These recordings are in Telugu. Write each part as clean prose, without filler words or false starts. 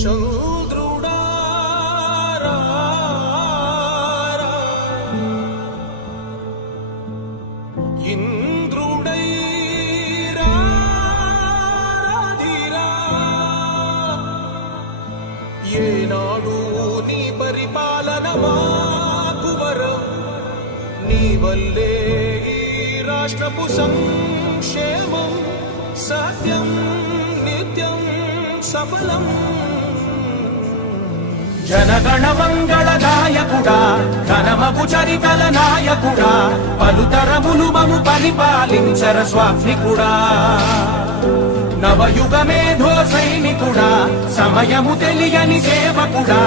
చంద్రుడా ఇంద్రుడై రాధిరా ఏనాడు నీ పరిపాలన మాకు వరం నీ వల్లే ఈ రాష్ట్రపు సంక్షేమం సత్యం నిత్యం సఫలం జనగణ మంగళదాయకుడా ఘనమగు చరితల నాయకుడా పలుతరములు మము పరిపాలించర స్వామికుడా నవయుగ మేధో సైనికుడా సమయము తెలియని సేవకుడా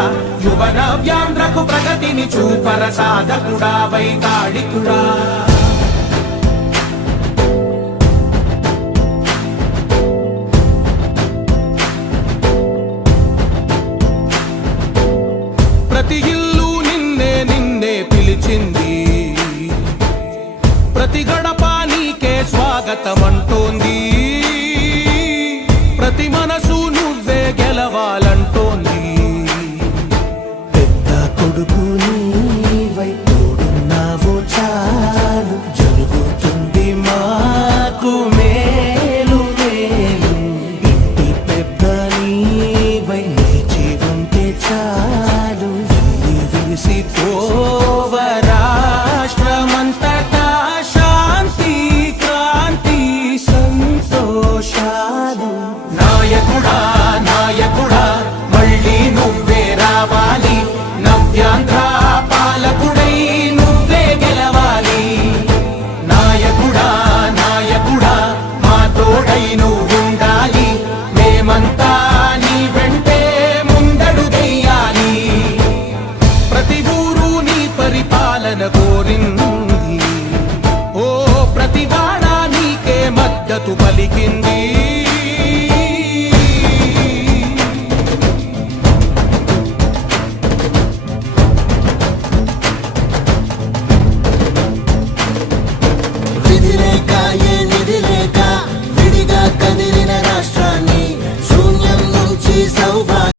యువన వ్యాంధ్రకు ప్రగతిని చూపర సాధకుడా వైతాళికుడా